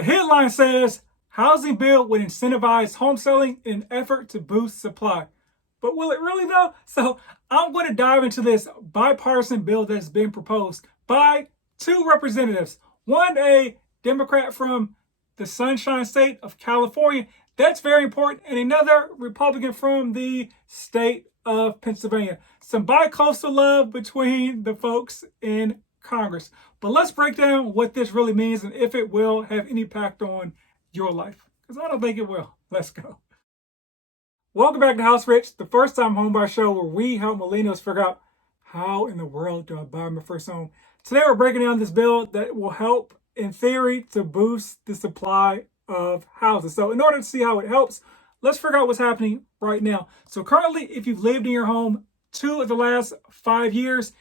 The headline says, housing bill would incentivize home selling in an effort to boost supply. But will it really though? So I'm going to dive into this bipartisan bill that's been proposed by two representatives. One, a Democrat from the Sunshine State of California. That's very important. And another Republican from the state of Pennsylvania. Some bi-coastal love between the folks in Congress. But let's break down what this really means and if it will have any impact on your life. Because I don't think it will. Let's go. Welcome back to House Rich, the first time homebuyer show where we help millennials figure out how in the world do I buy my first home. Today we're breaking down this bill that will help, in theory, to boost the supply of houses. So in order to see how it helps, let's figure out what's happening right now. So currently, if you've lived in your home 2 of the last 5 years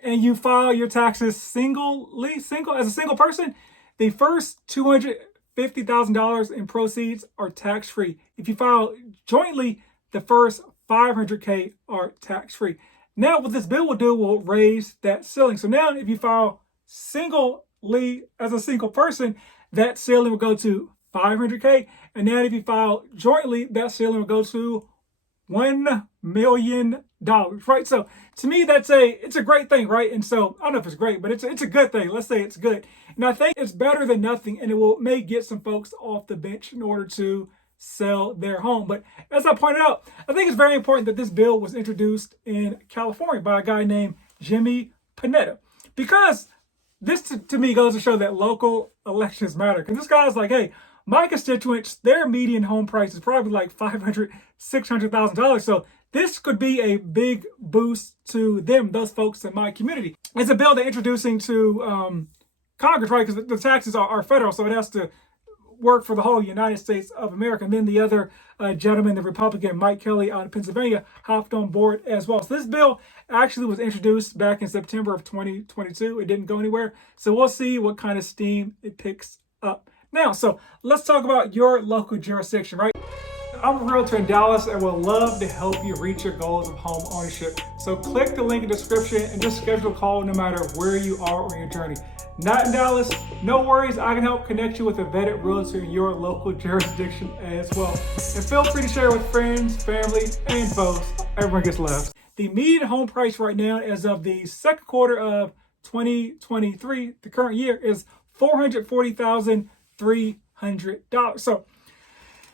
and you file your taxes as a single person, the first $250,000 in proceeds are tax-free. If you file jointly, the first $500K are tax-free. Now, what this bill will do will raise that ceiling. So now, if you file singly as a single person, that ceiling will go to $500K. And now, if you file jointly, that ceiling will go to $1 million, right? So to me, it's a great thing, right? And so I don't know if it's great, but it's a good thing. Let's say it's good. And I think it's better than nothing, and may get some folks off the bench in order to sell their home. But as I pointed out, I think it's very important that this bill was introduced in California by a guy named Jimmy Panetta, because this to me goes to show that local elections matter. Because this guy's like, hey, my constituents, their median home price is probably like $500,000, $600,000. So this could be a big boost to them, those folks in my community. It's a bill they're introducing to Congress, right? Because the taxes are federal, so it has to work for the whole United States of America. And then the other gentleman, the Republican, Mike Kelly out of Pennsylvania, hopped on board as well. So this bill actually was introduced back in September of 2022. It didn't go anywhere. So we'll see what kind of steam it picks up. Now, so let's talk about your local jurisdiction, right? I'm a realtor in Dallas and would love to help you reach your goals of home ownership. So click the link in the description and just schedule a call no matter where you are on your journey. Not in Dallas? No worries, I can help connect you with a vetted realtor in your local jurisdiction as well. And feel free to share with friends, family, and foes. Everyone gets love. The median home price right now, as of the second quarter of 2023, the current year, is $440,300. So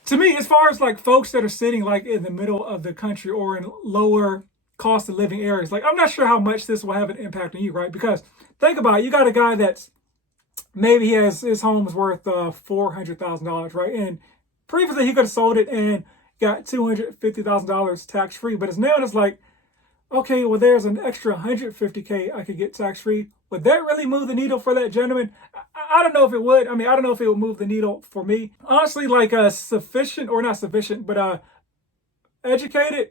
to me, as far as like folks that are sitting like in the middle of the country or in lower cost of living areas, like I'm not sure how much this will have an impact on you, right? Because think about it, you got a guy that's maybe his home is worth $400,000, right? And previously he could have sold it and got $250,000 tax free, but it's like, okay, well, there's an extra $150K I could get tax free. Would that really move the needle for that gentleman? I don't know if it would. I mean, I don't know if it would move the needle for me. Honestly, like sufficient or not sufficient, but educated,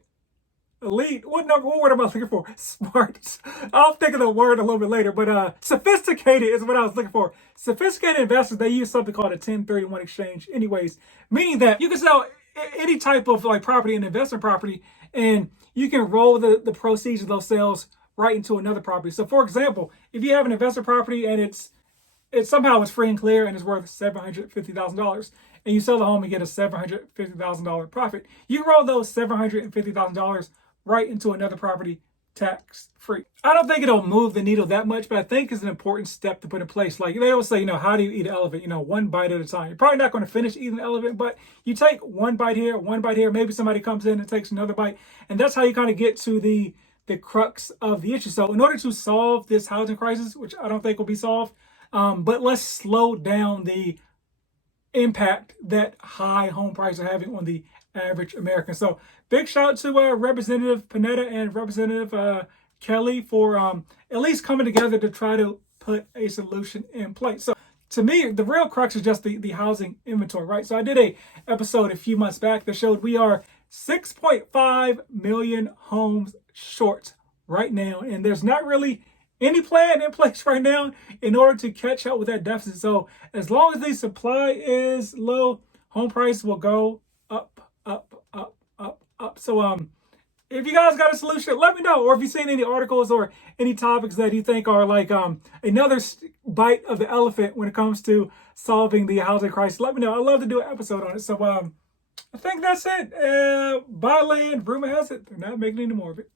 elite. What word am I looking for? Smart. I'll think of the word a little bit later, but sophisticated is what I was looking for. Sophisticated investors, they use something called a 1031 exchange anyways, meaning that you can sell any type of like property, an investment property, and you can roll the proceeds of those sales right into another property. So for example, if you have an investment property and it's somehow free and clear and it's worth $750,000 and you sell the home and get a $750,000 profit, you roll those $750,000 right into another property tax free. I don't think it'll move the needle that much, but I think it's an important step to put in place. Like they always say, how do you eat an elephant? One bite at a time. You're probably not going to finish eating the elephant, but you take one bite here, maybe somebody comes in and takes another bite. And that's how you kind of get to the crux of the issue. So in order to solve this housing crisis, which I don't think will be solved, but let's slow down the impact that high home prices are having on the average American. So big shout out to Representative Panetta and Representative Kelly for at least coming together to try to put a solution in place. So to me, the real crux is just the housing inventory, right? So I did a episode a few months back that showed we are 6.5 million homes short right now, and there's not really any plan in place right now in order to catch up with that deficit. So as long as the supply is low, home prices will go up, up, up, up, up. So if you guys got a solution, let me know. Or if you've seen any articles or any topics that you think are like another bite of the elephant when it comes to solving the housing crisis, let me know. I'd love to do an episode on it. So I think that's it. Buy land. Rumor has it they're not making any more of it.